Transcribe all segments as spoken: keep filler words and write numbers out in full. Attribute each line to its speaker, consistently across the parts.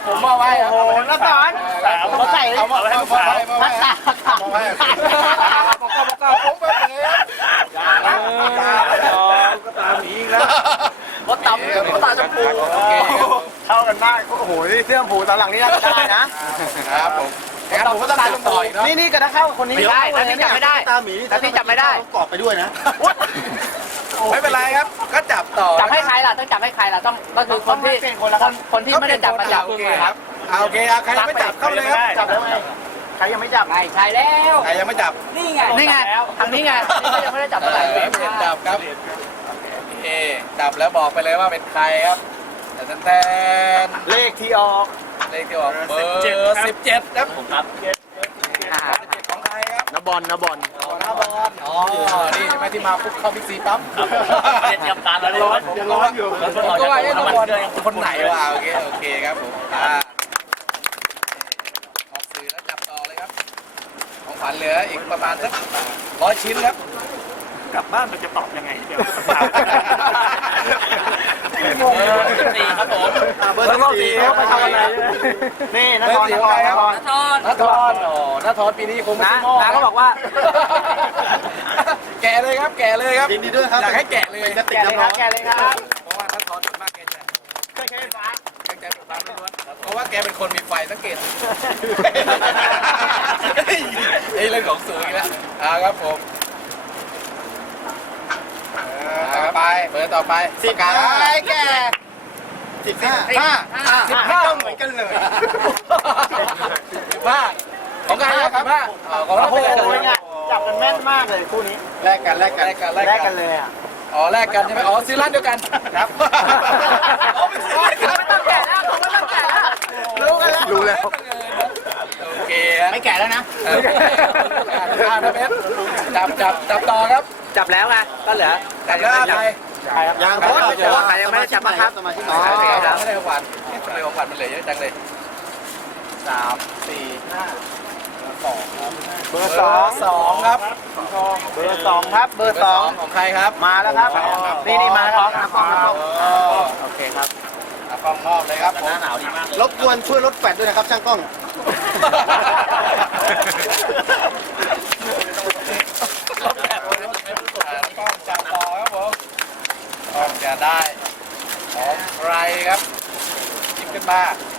Speaker 1: ผมมอบให้โอ้โหน้าสอนเขาใส่เอามาให้สาวมาตามาให้บอกก็บอกก็ผมไปเลยก็ตามนี้แล้วก็ตามก็ตามชมพูเข้ากันได้โอ้โหนี่เสื้อผูตอนหลังนี่น่าจะได้นะครับผมครับผมก็ตามชมพูนี่นี่ก็ถ้าเข้าคนนี้ได้แต่ที่จับไม่ได้ตาหมีแต่ที่จับไม่ได้กรอบไปด้วยนะไม่เป็นไรครับก็จับต่อจับให้ใครล่ะต้องจับให้ใครล่ะต้องก็คือคนที่คนคนที่ไม่ได้จับมาจับโอเคครับโอเคใครยังไม่จับเข้าเลยครับจับแล้วไงใครยังไม่จับไงใช่แล้วใครยังไม่จับนี่ไงนี่ไงทางนี้ไงนี่ก็ยังไม่ได้จับเท่าไหร่ไม่จับครับโอเคจับแล้วบอกไปเลยว่าเป็นใครครับแต่แทนเลขที่ออกเลขที่ออกเบอร์สิบเจ็ดครับผมครับของใครครับนบอลนบอลนบอลอ๋อนี่ใช่ไหมที่มาปุ๊บเข้าบิ๊กซีปั๊มเตรียมการแล้วร้อนยังร้อนอยู่ก็ว่าไอ้นบอลคนไหนวะโอเคโอเคครับผมอ่าออกสื่อแล้วจับต่อเลยครับของขวัญเหลืออีกประมาณสักร้อยชิ้นครับกลับบ้านมันจะตอบยังไงเดี๋ยวเบอร์สิบสี่ครับผมเบอร์สิบสี่เขาไปทำอะไรนี่นัทธรนัทธรครับนัทธรโอ้นัทธรปีนี้คงไม่ใช่หม้อนะเขาบอกว่าแก่เลยครับแก่เลยครับยินดีด้วยครับอยากให้แก่เลยจะติดน้ำร้อนแก่เลยครับเพราะว่านัทธรมากแกจะเคยใช้ไฟฟ้าเคยใช้ไฟฟ้าล้วนเพราะว่าแกเป็นคนมีไฟสังเกตไอ้เรื่องของสูงอีกแล้วครับผมต่อไปเบอร์ต่อไปสิบห้าแกสิบห้าห้าสิบห้าเหมือนกันเลยสิบห้าของใครครับสิบห้าของเราเลยจับกันแม่นมากเลยคู่นี้แลกกันแลกกันแลกกันแลกกันเลยอ่ะอ๋อแลกกันใช่ไหมอ๋อซื้อร้านเดียวกันครับอ๋อไม่ซื้อไม่ต้องแกะแล้วผมก็ต้องแกะแล้วรู้กันแล้วรู้แล้วโอเคไม่แกะแล้วนะห้าเมตรจับจับจับต่อครับจับแล้วไงก็เหลือแต่ยังไม่จับยังไม่จับใครยังไม่ได้จับนะครับสมาชิกอ๋อยังไม่ได้ของขวัญไม่ได้ของขวัญมันเหลือเยอะจังเลยสามสี่ห้าสองเบอร์สองสองครับเบอร์สองครับเบอร์สองของใครครับมาแล้วครับนี่นี่มาแล้วครับโอเคครับกล้องมอบเลยครับหน้าหนาวดีมากรบกวนช่วยลดแฟลชด้วยนะครับช่างกล้องจับต่อครับผมจะได้ของใครครับหยิบขึ้นมา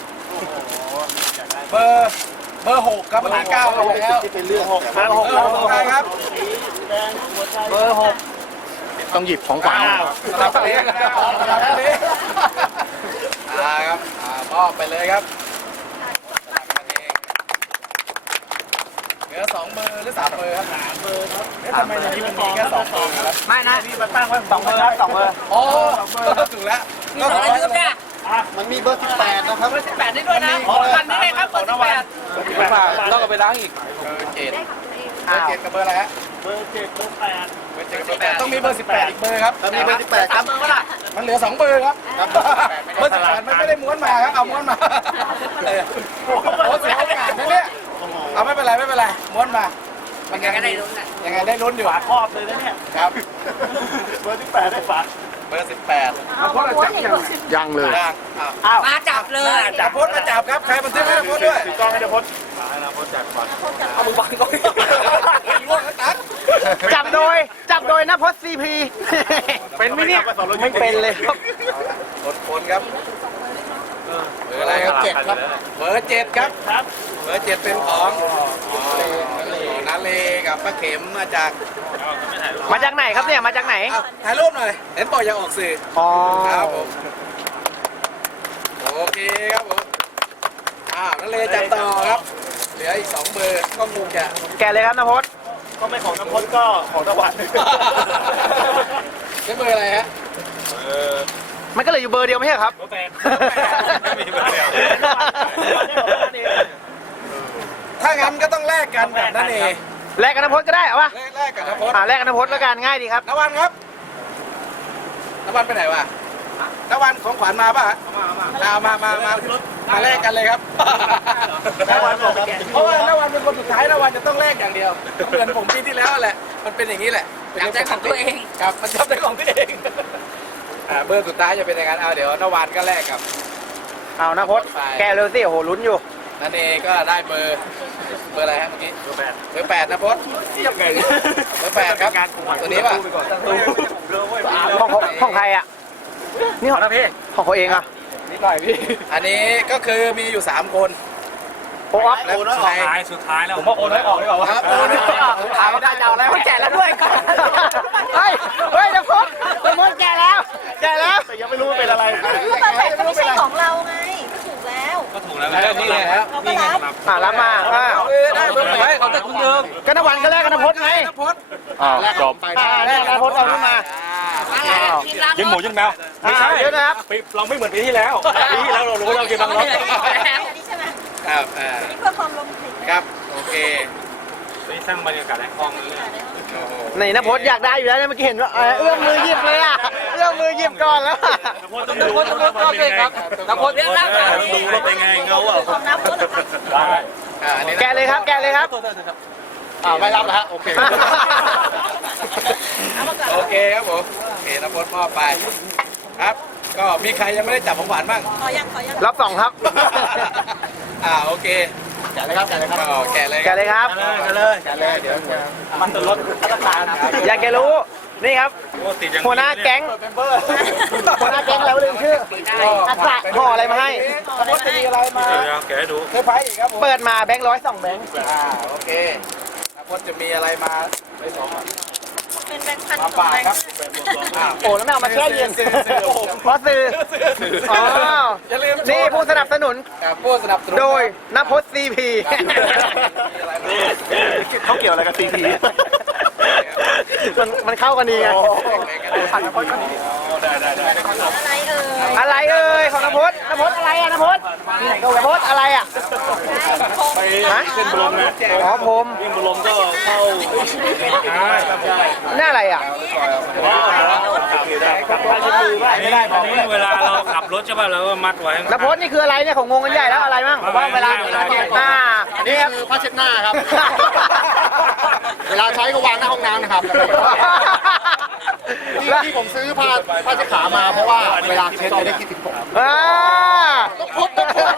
Speaker 1: เบอร์เบอร์หกครับเบอร์เก้าไปแล้วที่เป็นเรื่องหกเบอร์หกของใครครับเบอร์หกต้องหยิบของขวัญสลับเลี้ยงสลับเลี้ยงอ่าครับอ่ามอบไปเลยครับเหลือสองเบอร์หรือสามเบอร์ครับสามเบอร์ครับทำไมในนี้มันมีแค่สองเบอร์ครับไม่นะนี่มันตั้งไว้สองเบอร์ครับสองเบอร์โอ้ถูกแล้วก็อะไรคือเนี่ยมันมีเบอร์สิบแปดนะครับเบอร์สิบแปดนี่ด้วยนะคันนี้เลยครับเบอร์สิบแปดต้องเอาไปล้างอีกเบอร์เจ็ดเบอร์เจ็ดกับเบอร์อะไรฮะเบอร์เจ็ดเบอร์แปดเบอร์เจ็ดกับเบอร์แปดต้องมีเบอร์สิบแปดอีกเบอร์ครับมีเบอร์สิบแปดครับเบอร์ว่ามันเหลือสองเบอร์ครับเบอร์สิบแปดมันไม่ได้ม้วนมาครับเอาม้วนมาโอ้เสียโอกาสนะเนี่ยเอาไม่เป็นไรไม่เป็นไรม้วนมามันยังไงได้ลุ้นยังไงได้ลุ้นอยู่ฝาครอบเลยนะเนี่ยครับเบอร์สิบแปดได้ฝาเบอร์สิบแปดมาพ้นจับยังเลยมาจับเลยจับพ้นมาจับครับใครบันทึกให้พ้นด้วยถือกล้องให้พ้นมาให้พ้นจับก่อนเอามือบังก็จับโดยจับโดยนภัสซีพีเป็นไหมเนี่ยไม่เป็นเลยพ้นพ้นครับเบอร์อะไรครับเจ็ดครับเบอร์เจ็ดครับเบอร์เจ็ดเป็นของนาเลกับป้าเข็มมาจากมาจากไหนครับเนี่ยมาจากไหนถ่ายรูปหน่อยเห็นบอกอยากออกสื่ออ๋อครับผมโอเคครับผมอ้าวนาเลจับต่อครับเหลืออีกสองเบอร์ก็คงจะแกเลยครับนภพก็ไม่ของนภพก็ของตะวันใช้เบอร์อะไรฮะมันก็เลยอยู่เบอร์เดียวไม่ใช่ครับเบอร์แปดไม่มีเบอร์เดียวถ้างั้นก็ต้องแลกกันแบบนั้นเองแลกกันนภพก็ได้เอาวะแลกกันนภพอ่าแลกกันนภพแล้วกันง่ายดีครับนวันครับนวันไปไหนวะนวันของขวัญมาป่ะมามามามามาแลกกันเลยครับนวันบอกเพราะว่านวันเป็นคนสุดท้ายนวันจะต้องแลกอย่างเดียวเหมือนผมปีที่แล้วแหละมันเป็นอย่างนี้แหละจับใจของตัวเองครับมันจับใจของตัวเองอ่าเบอร์สุดท้ายจะเป็นอย่างนั้นเอาเดี๋ยวนวันก็แลกกับเอานะพจน์แกเร็วสิโอ้โหลุ้นอยู่
Speaker 2: นั่นเองก็ได้เบอร์เบอร์อะไรครับเมื่อกี้เบอร์แปดเบอร์แปดนะพจน์เบอร์แปดครับตัวนี้ป่ะ
Speaker 1: ของของของใครอ่ะนี่ของพี่ของเขาเองอ่ะ
Speaker 2: นิดหน่อยพี่อันนี้ก็คือมีอยู่สามคน
Speaker 1: โอ้ย
Speaker 2: แล้วใคร
Speaker 3: ท้ายสุดท้ายแล้ว
Speaker 1: ผมว่าโอนให้ออกดีกว่าครับโอนให้ออกถามได้จะเอาอะไรเขาแจกแล้วด้วยเฮ้ยเฮ้ยนะพจน์นะพจน์แจกแล้วแจกแล้วแต่ยังไม่รู้ว่าเป็นอะไร
Speaker 4: ก็ตอนแรกก็ไม่ใช่ของเราไงก็ถูกแล้ว
Speaker 3: ก็ถูกแล้ว
Speaker 2: แล้วนี่แหละครับ
Speaker 4: เราก็รับ
Speaker 1: อ่ารับมาอ่า
Speaker 2: ได้เบอร์แปดเขาจะคุณเดิม
Speaker 1: ก็นวันก็แรกกันนะพจน์ไง
Speaker 2: นะพจน์
Speaker 3: อ่าจบ
Speaker 1: อ่าแรกนะพจน์เอาขึ้นมา
Speaker 3: ยิงหมูยิงแมว
Speaker 1: อ่าเดี๋ยวนะครับ
Speaker 3: เราไม่เหมือนปีที่แล้วปีที่แล้วเรารู้ว่าเรากินบางรส
Speaker 4: อันนี้ใช่ไหม
Speaker 2: ครับอ่า
Speaker 4: อันนี้เพื่อความโรแมนติก
Speaker 2: ครับโอเค
Speaker 3: นี่สร้างบรรยากาศในห้องเลย
Speaker 1: ไหนนะพจน์อยากได้อยู่แล้วเนี่ยเมื่อกี้เห็นว่าเอื้อมมือหยิบเลยอ่ะเอื้อมมือหยิบก่อนแล้ว
Speaker 3: ต้องดูต้องดูต้องเป็นครับนักพจน์เรียกร่างกายดูว่าเป็นไงเงาอ่ะ
Speaker 4: ของน้ำพุนะครับ
Speaker 3: ได้
Speaker 2: อ่าอันนี้
Speaker 1: แกะเลยครับแกะเลยครับ
Speaker 2: อ่าไม่รับแล้วฮะโอเคโอเคครับผมโอเคนะพจน์มอบไปครับก็มีใครยังไม่ได้จับของหวานบ้าง
Speaker 4: ขอยังขอยัง
Speaker 1: รอบสองครับ
Speaker 2: อ่าโอเคแกะเลยครับแกะเลยครับแกะเลย
Speaker 1: แกะเลยครับ
Speaker 2: แกะเลยแกะเลยเดี๋ยว
Speaker 3: มันจะลดราคานะ
Speaker 1: อยากแกรู้นี่ครับ
Speaker 3: โอ้ติดยัง
Speaker 1: หัวหน้าแก๊งหัวหน้าแก๊งแล้วลืมชื่ออัศะห่ออะไรมาให้
Speaker 2: พจน์จะมีอะไรมา
Speaker 3: เดี๋ยวแกะให้ดู
Speaker 2: เซอร์ไพรส์อีกครับผม
Speaker 1: เปิดมาแบงค์ร้อยสองแบงค์
Speaker 2: อ่าโอเคนะพจน์จะมีอะไรมาไปสอง
Speaker 4: เป็นแบงค์พัน
Speaker 2: มา
Speaker 4: สอง
Speaker 2: ฝาก
Speaker 4: ใบ
Speaker 2: ครับ
Speaker 1: โอ้แล้วไม่เอามาแช่เย็นเพราะซื้ออ๋อ
Speaker 2: อย่าลืม
Speaker 1: นี่ผู้สนับสนุน
Speaker 2: ครับผู้สนับสนุน
Speaker 1: โดยนพจน์ซีพี
Speaker 3: เขาเกี่ยวอะไรกับซีพี
Speaker 1: มันมันเข้ากันดีไง
Speaker 3: ได้ได้ได้
Speaker 4: อะไรเอ่ย
Speaker 1: อะไรเอ่ยของนพจน์นพจน์อะไรอะนพจน์นพจน์อะไรอะ
Speaker 3: ไปขึ้นบรมนะ
Speaker 1: อ๋อผม
Speaker 3: ยิ่งบรมก็เข้าใช่ใช่
Speaker 1: นี่อะไรอะ
Speaker 3: ไม่ได้อันนี้เวลาเราขับรถใช่ป่ะเราก็มัดไว้
Speaker 1: นพจน์นี่คืออะไรเนี่ยของงงกันใหญ่แล้วอะไรมั่งว่าเวลาหน้านี่ครับ
Speaker 2: ผ้าเช็ดหน้าครับ เวลาใช้ก็วางหน้าห้องน้ำนะครับที่ที่ผมซื้อผ้าผ้าเช็ดขามาเพราะว่าเวลาเช็ดจะได้คิดถึงผม
Speaker 1: อ่า
Speaker 2: ต้องพบต้องพบ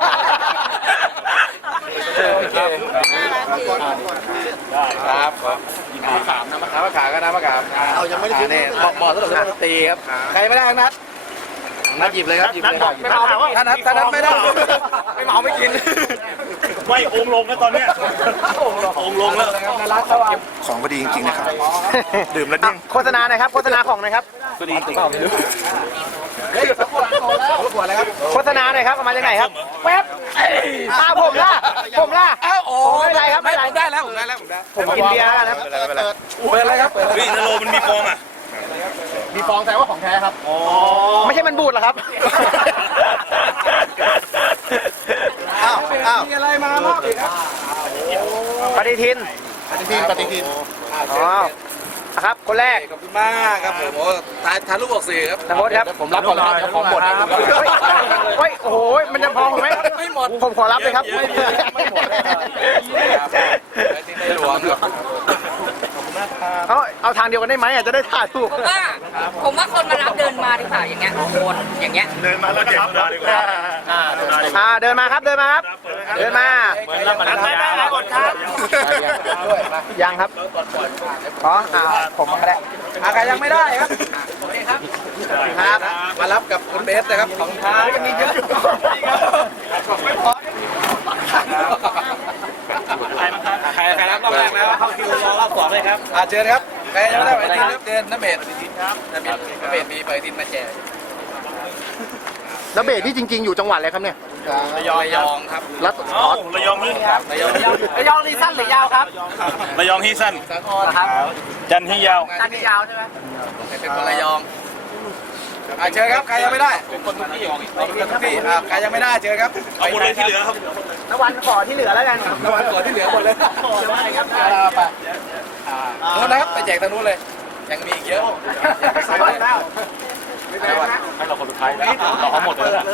Speaker 2: โอเค
Speaker 4: น่ารักดี
Speaker 2: ครับมะขามนะมะขามมะขามก็นะมะขามเรายังไม่ได้ซื้อเนี่ยเหมาะสำหรับดนตรีครับใครไม่ได้นัดนัดหยิบเลยครับหยิบเลยไม่เอาถ้านัดถ้านัดไม่ได้ไม่เหมาไม่กิน
Speaker 3: ไม่องลงแล้วตอนเนี้ยองลงแล้ว
Speaker 5: ของก็ดีจริงๆนะครับ ดื่มแล้วเด้ง
Speaker 1: โฆษณาหน่อยครับโฆษณาของหน่อยครับ
Speaker 3: ก็ดีจริง
Speaker 2: เฮ้ยสักขวดแล้วสักขวดแล้วครับ
Speaker 1: โฆษณาหน่อยครับเอามาจากไหนครับแป๊บอ้าวผมล่ะผมล่ะ
Speaker 2: อ้าวโอ้
Speaker 1: ไม่เป็นไรครับไม่เป็นไร
Speaker 2: ได้แล้วผมได้แล้วผมได้
Speaker 1: ผมกินเบียร์แล้วนะครับ
Speaker 2: เปิดเปิดอะไรครับเปิด
Speaker 3: วิ่งทะโลมันมีฟองอ่ะ
Speaker 2: มีฟองแสดงว่าของแท้ครับ
Speaker 1: ไม่ใช่มันบูดเหรอครับ
Speaker 2: อ้าวอ้าวมีอะไรมามอบอีกครับ
Speaker 1: ปฏิทิน
Speaker 2: ปฏิทินปฏิทิน
Speaker 1: อ๋อครับคนแรก
Speaker 2: ขอบคุณมากครับผมโอ้ทานทานลูกออกสื่อครับ
Speaker 1: นพจน์ครับ
Speaker 2: ผมรับก่อนเลยครับของหมด
Speaker 1: เฮ้ยเฮ้ยโอ้โหมันจะพอผมไหม
Speaker 2: ไม่หมด
Speaker 1: ผมขอรับเลยครับ
Speaker 2: ไม่หมดในหลวงครับ
Speaker 1: เอาเอาทางเดียวกันได้ไหมอ่ะจะได้ถ่ายถูก
Speaker 6: ผมว่าผมว่าคนมารับเดินมาดีกว่าอย่างเงี้ยวนอย่างเงี้ย
Speaker 3: เดินมาแล้วเก็บมาดีกว่า
Speaker 1: อ่าเดินมาครับเดินมาครับ เดินมา
Speaker 3: เหมือนรับมาแล้วไม่ได้แล้วกดครับ
Speaker 2: ด้วยมา
Speaker 1: ยังครับอ๋ออ่าผมก็ได้
Speaker 2: ใครยังไม่ได้ครับโอเคครับครับมารับกับคุณเบสนะครับของท้าจะมีเยอะไม่พอ
Speaker 3: ใครใครรับรอบแรกแล้วเข้าคิวรอรอบสองเลยครับ
Speaker 2: อ่าเชิญครับใครยังไม่ได้ไปทีนเดินน้ำเบสน้ำเบสน้ำเบสมีไปทีนมาแจก
Speaker 5: แล้วเบสที่จริง ๆ อยู่จังหวัดอะไรครับเนี่ย
Speaker 2: ระยองระยองครับ
Speaker 5: รัฐ
Speaker 3: เอ้าระยองนี่ครับ
Speaker 2: ระยอง
Speaker 1: ระยองนี่สั้นหรือยาวครับ
Speaker 3: ระยองฮีสั้น
Speaker 2: สาครครับ
Speaker 3: จันฮียาว
Speaker 1: สั้นนี่ยาวใช่ไหม
Speaker 2: เป็นคนระยองอ่าเชิญครับใครยังไม่ได้เป็นคนทุกที่เป็นคนทุกที่อ่าใครยังไม่ได้เชิญครับ
Speaker 3: เอาหมดเลยที่เหลือครับ
Speaker 1: นวันขอที่เหลือแล้วกัน
Speaker 2: รางวัลก่อนที่เหลือหมดเลยไปนู้นนะครับไปแจกทางนู้นเลยยังมีอีกเยอะ
Speaker 3: ให้เราคนสุดท้ายเราเอาหมดเลยนะ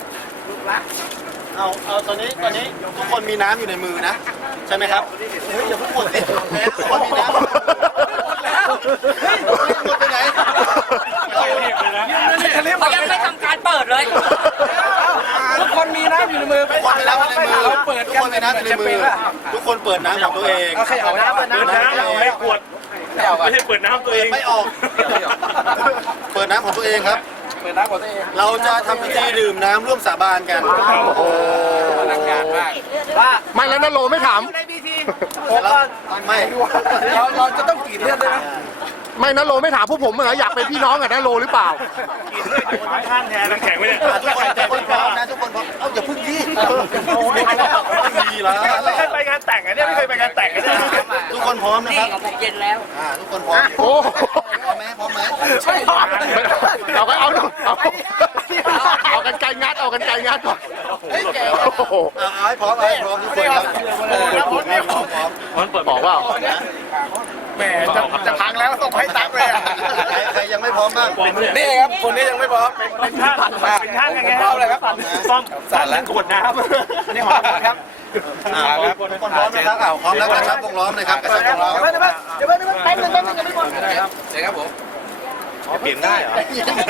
Speaker 5: เอา เอาตอนนี้ ตอนนี้ทุกคนมีน้ำอยู่ในมือนะ ใช่ไหมครับ เฮ้ยอย่าเพิ่งหมดสิทุกคนมีน้ำหมดแล้วหมดไปไหน
Speaker 6: เขายังไม่ทำการเปิดเลย
Speaker 2: ทุกคนมีน้ำอยู่ในมือ
Speaker 5: ทุกคนมีน้ำอยู่ในมือ
Speaker 2: เราเปิด
Speaker 5: ทุก
Speaker 2: กัน
Speaker 5: คนมีน้ำอยู่ในมือทุกคนเปิดน้ำของตัวเอง
Speaker 2: เอาขยับน้ำเปิดน้ำ
Speaker 3: เปิดน้ำเราให้ขวด
Speaker 2: ไม่เอา
Speaker 3: ไม่ใช่เปิดน้ำตัวเอง
Speaker 5: ไม่ออก เปิดน้ำของตัวเองครับ
Speaker 2: เปิดน้ำของตัวเอง
Speaker 5: เราจะทำพิธีดื่มน้ำร่วมสาบานกัน
Speaker 2: โอ้พลังงานมาก
Speaker 1: ไม่แล้วนโรไม่ถาม
Speaker 5: แล้วไม่
Speaker 2: เราเราจะต้องกรีดเลือดด้วยนะ
Speaker 1: ไม่นโรไม่ถามพวกผมเหรออยากเป็นพี่น้องกับนโรหรือเปล่า
Speaker 3: ท่านแทนน้ำแข็งไหมเนี่ย
Speaker 5: ทุกคนทุกคนพร้อมนะทุกคนพร้อมเอ้าอย่าพึ่งที่ดีแล้ว
Speaker 3: ไม่เคยไปงานแต่งอะเนี่ยไม่เคยไปงานแต่งอะเนี่ย
Speaker 5: ทุกคนพร้อมนะ
Speaker 6: นี่
Speaker 5: ครับ
Speaker 6: ของผมเย็นแล้ว
Speaker 5: อ่าทุกคนพร้อม
Speaker 1: โอ้
Speaker 5: พร้อมไหมพร้อมไหม
Speaker 1: เอาก็เอาเอาเอากันไกลงัดเอากันไกลงัดก่อนโอ้โห
Speaker 5: เอาเอาให้พร้อมเอาให้พร้อมทุกคนครับพร้อมพร้อมพร้อม
Speaker 3: มันเปิด
Speaker 1: บอกว่า
Speaker 2: แหมจะจะพังแล้วส่งให้ตั๊กเลยอะ
Speaker 5: ใครใครยังไม่พร้อมบ้าง
Speaker 2: นี่ครับคนนี้ยังไม่พร้อม
Speaker 3: เป็นท่านเป็นท่านยังไง
Speaker 2: พร้อมเลยครับ
Speaker 3: ซ่อม
Speaker 2: สั่นแล้ว
Speaker 3: ขวดน้ำ
Speaker 2: อันนี้หอมครับ
Speaker 5: อ่าทุกคนพร้อมนะครับเอาพร้อมแล้วกระชับวงล้อมเลยครับกระชับวงล้อม
Speaker 2: เดี๋ยวเดี๋ยวเดี๋ยวแป๊บนึงแป๊บนึงยังไม่หมดครับเดี๋ยวครับผม
Speaker 3: เปลี่ยนได้เหรอ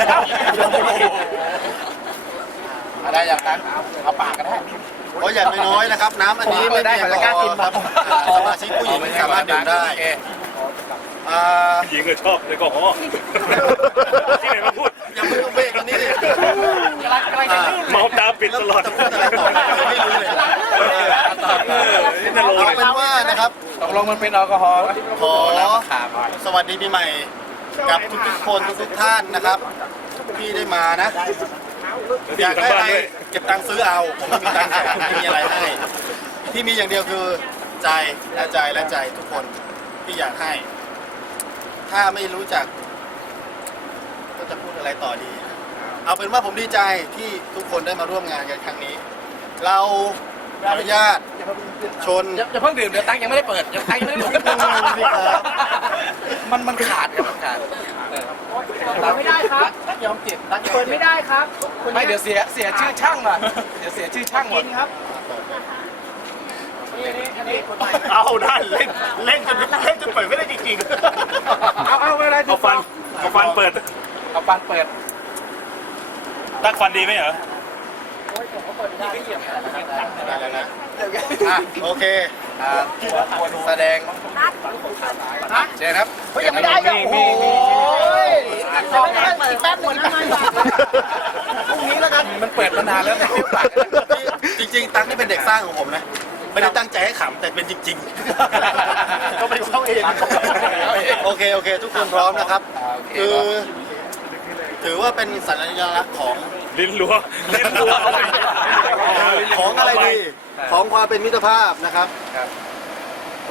Speaker 2: อะไรอย่างนั้นเอาปากก็ได้
Speaker 5: เพราะอย่างน้อยๆนะครับ น้ำอันนี้ไม่เพียงพอครับสมาชิกผู้หญิงสามารถดื่มได้อ่า
Speaker 3: หญิงก็ชอบเลยก็อ๋อที่ไหนมาพูด
Speaker 5: อย่าเพิ่งเบรกตรงนี้ดิ
Speaker 3: เมาตาปิดตลอด
Speaker 5: จะพูดอะไรต่อไม่รู้เลย
Speaker 3: นี่นโร
Speaker 5: เอา
Speaker 3: เลย
Speaker 5: เป็นว่านะครับ
Speaker 2: ตกลงมันเป็นแอลกอฮอล์
Speaker 5: ขอสวัสดีปีใหม่กับทุกๆคนทุกๆท่านนะครับที่ได้มานะ อยากได้อะไรเก็บตังค์ซื้อเอาผมไม่มีตังค์แจกไม่มีอะไรให้ที่มีอย่างเดียวคือใจและใจและใจทุกคนที่อยากให้ ถ้าไม่รู้จัก ก็จะพูดอะไรต่อดี เอาเป็นว่าผมดีใจที่ทุกคนได้มาร่วมงานกันครั้งนี้ เราอนุญาตชน
Speaker 2: อย่าเพิ่งดื่มเดี๋ยวตั๊กยังไม่ได้เปิดเดี๋ยวตั๊กยังไม่ได้เปิดมันมันขาดครับมันขาด
Speaker 6: เปิดไม่ได้ครับ
Speaker 2: ตั๊กยอมเจ็บตั๊กยอม
Speaker 6: เปิดไม่ได้ครับ
Speaker 2: ไม่เดี๋ยวเสียเสียชื่อช่างอ่ะเดี๋ยวเสียชื่อช่างหมดครับ
Speaker 3: เอาได้เล่นเล่นจนเล่นจนเปิดไม่ได้จริง
Speaker 2: เอาเอาไม่ได้
Speaker 3: ๆเอาฟันเอาฟันเปิด
Speaker 2: เอาปันเปิด
Speaker 3: ตักฟันดีไหมเหรอ
Speaker 5: ได้แล้วนะอ่ะโอเค
Speaker 2: อ่าแสดงเชิญครับ
Speaker 1: ยังไม่ได้เลยโอ้โหยังไม่ได้อีกแป๊บนึงนะพรุ่งนี้แล้วกัน
Speaker 2: มันเปิดมานานแล้วในปาก
Speaker 5: จริงๆ ตั๊กนี่เป็นเด็กสร้างของผมนะ ไม่ได้ตั้งใจให้ขำแต่เป็นจริงๆ ก็เป็นเขาเอง โอเค โอเค ทุกคนพร้อมนะครับ คือ ถือว่าเป็นสัญลักษณ์ของ
Speaker 3: ลิ้นรัวลิ้นรัว
Speaker 5: ของอะไรดี ของความเป็นมิตรภาพนะครับ ก็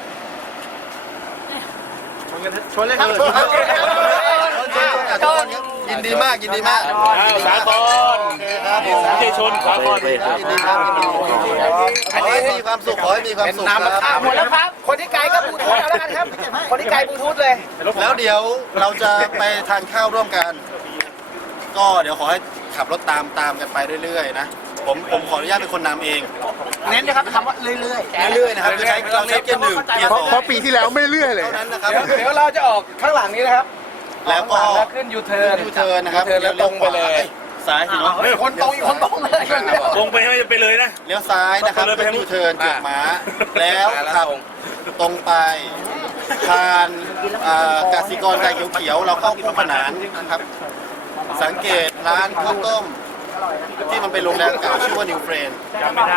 Speaker 1: ชนเลยครับ
Speaker 5: เออทุกคนทุกคนยินดีมากยินดีมาก
Speaker 3: อ้าวสาคร
Speaker 5: โอเคครับผม
Speaker 3: ไม่ใช่ชนสาคร
Speaker 5: ยินดีครับยินดีขอให้มีความสุขขอให้มีความ
Speaker 2: เป็น
Speaker 5: สุข
Speaker 2: น้ำมะ
Speaker 5: ค
Speaker 2: ขา
Speaker 5: รั
Speaker 2: ม
Speaker 5: บ
Speaker 2: หมดแล้วครับ คนที่ไกลก็บลูทูธเอาแล้วกันครับ คนที่ไกลบลูทูธเลย
Speaker 5: แล้วเดี๋ยวเราจะไปทานข้าวร่วมกัน ก็เดี๋ยวขอให้ขับรถตามตามกันไปเรื่อยๆนะ ผมผมขออนุญาตเป็นคนนำเอง
Speaker 1: เน้นนะครับคำว่าเรื่อย
Speaker 5: เรื่อยๆนะครับคือใช้เราใช้เกียร์หนึ่งเกียร์
Speaker 1: ๆ
Speaker 5: สอง
Speaker 1: เพราะปีที่แล้วไม่เรื่อยเลย
Speaker 5: เท่านั้นนะครับ
Speaker 2: เดี๋ยวเดี๋ยวเราจะออกข้างหลังนี้นะครับ
Speaker 5: แล้วก็
Speaker 2: แล้วขึ้นยูเทิร์น
Speaker 5: ยูเทิร์นนะครับ
Speaker 2: ยูเทิร์นแล้วตรงไปเลย
Speaker 5: ซ้ายสิเนาะ
Speaker 2: คนตรงอีกคนตรงเลย
Speaker 3: ลงไปให้ไปเลยนะ
Speaker 5: เลี้ยวซ้ายนะครับ
Speaker 3: เลยไป
Speaker 5: เป็น
Speaker 3: ทาง
Speaker 5: ยูเทิร์นเกียร์ม้าแล้วขับตรงไปผ่านอ่ากสิกรไก่เขียวๆเราเข้าคู่ขนานนะครับ สังเกตร้านข้าวต้มที่มันเป็นโรงแรมเก่าชื่อว่านิวเฟรน
Speaker 3: จำไม่ได้